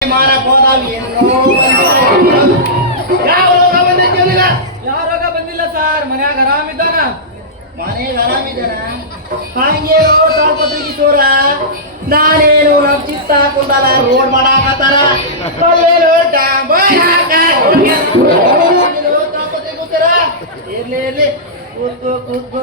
ಯಾವ ರೋಗ ಅವನಿಗ ಯಾವ ರೋಗ ಬಂದಿಲ್ಲ ಸರ್? ಮನ್ಯಾಗ ಆರಾಮಿದ್ದಾನ? ಮನೆಗೆ ಆರಾಮಿದ್ದಾನ? ಹಂಗೆ ತಾಳ್ಪತ್ರಿಕೆ ತೋರ ನಾನೇನು ನಮ್ ಚಿತ್ತ ಹಾಕೊಂಡಾರ ರೋಡ್ ಮಾಡಾಕತ್ತಾರ? ಅಲ್ಲೇನು ಹಾಕ. ತಾಳ್ಪತ್ರೆ ಕೂತಾರ ಇರ್ಲಿ ಇರ್ಲಿ. ಕೂತ್ಕೋ ಕೂತ್ಕೋ.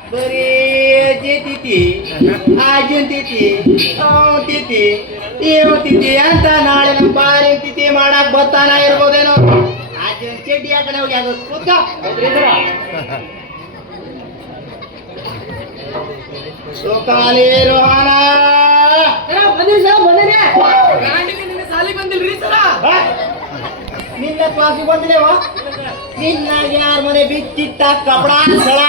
ಅಜ್ಜನ್ ತಿಥಿ ಅವ್ನ್ ತಿತಿ ಇವ್ ತಿತಿ ಅಂತ ನಾಳೆ ನಮ್ಮ ಬಾರಿ ತಿಥಿ ಮಾಡಕ್ ಬರ್ತಾನ ಇರ್ಬೋದೇನೋ. ಅಜ್ಜನ್ ಚಡ್ಡಿ ಹಾಕನೆ ಹೋಗಿ ಅದು ಕೂತ ಸುಖಾಲಿ ರೋಹಣ ಬಂದಿರಿ ಸರ್ ಬಂದಿರಿ ನಿನ್ನ ಸಾಲಿ ಬಂದಿಲ್ರಿ ಸರ? ನಿನ್ನ ಕ್ಲಾಸಿಗೆ ಬಂದಿದ್ದೇವ? ನಿನ್ನ ಯಾರ ಮನೆ ಬಿಚ್ಚಿಟ್ಟ ಕಪಡ ಸಳ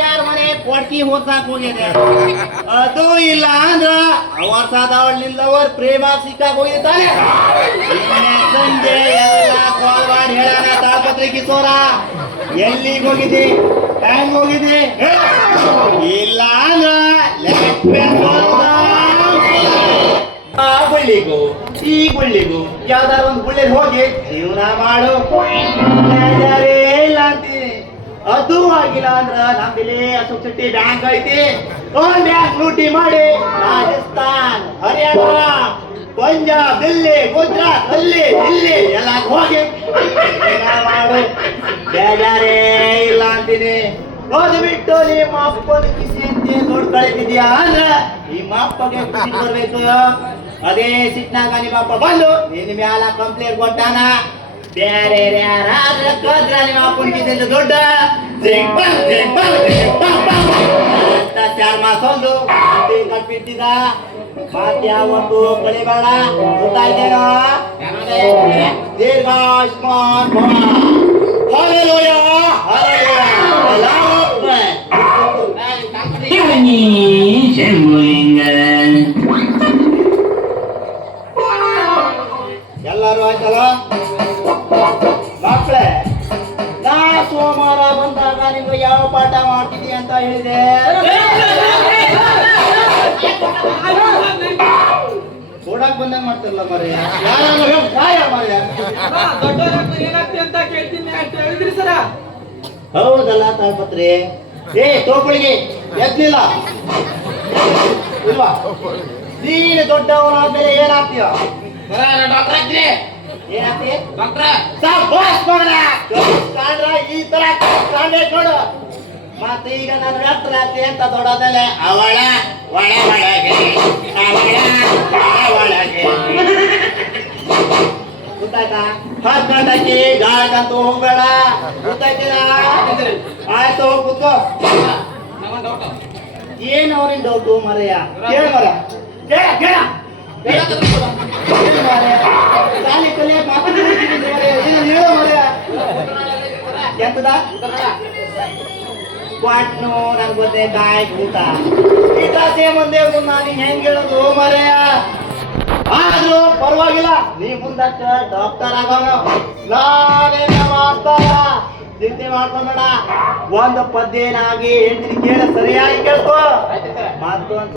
ಯಾರ ಮನೆ? ಕೊಡ್ತಿ ಹೋಗ್ಸಾಕ್ ಹೋಗಿದೆ. ಅದು ಇಲ್ಲ ಅಂದ್ರ ಅವರ್ ಸಾದವಳಿಲ್ಲ ಅವ್ರ ಪ್ರೇಮ ಸಿಕ್ಕಾಕ್ ಹೋಗಿದ್ದಾನೆ. ನಿನ್ನೆ ಸಂಜೆ ಎಲ್ಲ ಕಾಲ್ ಮಾಡಿ ಹೇಳಾನ ತಾಳ್ಪತ್ರಿಕೆ ಸೋರ ಎಲ್ಲಿಗೆ ಹೋಗಿದ್ದಿ? ಹೆಂಗ್ ಹೋಗಿದ್ದಿ? ಹೇ? ಇಲ್ಲ ಅಂದ್ರ ಆ ಗುಳ್ಳಿಗೂ ಈ ಗುಳ್ಳಿಗೂ ಯಾವ್ದಾರ ಒಂದು ಗುಳ್ಳಿ ಹೋಗಿ ಜೀವನ ಮಾಡು. ಅದು ಆಗಿಲ್ಲ ಅಂದ್ರ ನಮ್ದಿಲ್ಲಿ ಶೆಟ್ಟಿ ಬ್ಯಾಂಕ್ ಐತಿ. ಓನ್ ಬ್ಯಾಂಕ್ ಲೂಟಿ ಮಾಡಿ ರಾಜಸ್ಥಾನ್, ಹರಿಯಾಣ, ಪಂಜಾಬ್, ದಿಲ್ಲಿ, ಗುಜರಾತ್, ಅಲ್ಲಿ, ಇಲ್ಲಿ ಎಲ್ಲ ಹೋಗಿ. ಮಾಡು ಇಲ್ಲ ಅಂತೀನಿ. ಅದು ಬಿಟ್ಟು ನಿಮ್ಮ ಅಪ್ಪನ ಕಿಸಿ ಅಂತ ನೋಡ್ಕೊಳ್ತಿದ್ಯಾ ಕಳಿತಿದ್ಯಾ ಅಂದ್ರ ನಿಮ್ಮ ಅಪ್ಪಗೆ ಬರ್ಬೇಕು. ಅದೇ ಸಿಟ್ನಾಗ ನಿಮ್ಮ ಅಪ್ಪ ಬಂದು ನಿನ್ ಮ್ಯಾಲ ಕಂಪ್ಲೇಂಟ್ ಕೊಟ್ಟಾನ. ಬೇರೆ ಯಾರಾದ್ರ ಕದ್ರ ನಿಮ್ಮ ಅಪ್ಪನ ದೊಡ್ಡ ಚಾರ್ ಮಾಸ ಒಂದು ಕಟ್ಬಿಟ್ಟಿದ್ದ ಮಾತ್ ಯಾವತ್ತು ಕಳಿಬೇಡ ಗೊತ್ತಾಯ್ತೇನೋ ದೀರ್ಘಾಯುಷ್ಮಾನ್ Akbar! ಎಲ್ಲರೂ ಆಯ್ತಲ್ಲ? ಸೋಮವಾರ ಬಂದಾಗ ನಿಮ್ಗೆ ಯಾವ ಪಾಠ ಮಾಡ್ತಿದ್ದೀಯ ಅಂತ ಹೇಳಿದೆ. ಓಡಾಕ್ ಬಂದಂಗ ಮಾಡ್ತಿರಲ್ಲ ಮರಿ ಏನಾಗ್ತಿ ಅಂತ ಕೇಳ್ತೀನಿ ಅಂತ ಹೇಳಿದ್ರಿ ಸರ ಹೌದಲ್ಲ ತಾಪತ್ರಿ ಏ, ತೋಪಳಿಗೆ ಎದ್ಲಿಲ್ಲ ಇಲ್ವಾ? ನೀನು ದೊಡ್ಡವನಾದ್ಮೇಲೆ ಏನಾಗ್ತೀಯ? ಮಗನ! ಕಾಂಡ್ರ ಈ ತರ ಕಾಣೆ ನೋಡು. ಮತ್ತೆ ಈಗ ನಾನು ವ್ಯರ್ಥ ಆಗ್ತಿ ಅಂತ ದೊಡ್ಡದಲ್ಲೇ ಅವಳ ಒಳ ಒಳಗೆ ಅವಳ ಒಳ ಒಳಗೆ ಗೊತ್ತಾಯ್ತಾ? ಹತ್ತು ಗಂಟೆಗೆ ಗಾಳಕ್ಕಂತೂ ಹೋಗ್ಬೇಡ ಗೊತ್ತಾಯ್ತಿಲ್ಲ ಆಯ್ತು ಕೂತ್ಕೋ. ಏನ್ ಅವ್ರಿನ್ ಡೌಟು ಮರೆಯ? ಕೇಳ ಮರ ಕೇಳ ಕೇಳ. ಎಂತದ ಕ್ವಾಟ್ನು ನನ್ ಗೊತ್ತೇ ಕಾಯ್ ಕೂತ ಇದಾಸೆ ಮುಂದೆ ನಾನು ಹೆಂಗ್ ಹೇಳೋದು ಮರೆಯ ಆದ್ರೂ ಪರವಾಗಿಲ್ಲ ನೀ ಮುಂದಕ್ಕ ಡಾಕ್ಟರ್ ಆಗೋಣ ನಾನೇನ ಮಾಡ್ತಾರ ಚಿಂತೆ ಮಾಡ್ಕೊಂಬೇಡ ಒಂದು ಪದ್ಯನಾಗಿ ಹೇಳ್ತೀನಿ ಕೇಳ ಸರಿಯಾಗಿ ಕೇಳ್ಕೋ. ಮತ್ತೊಂದು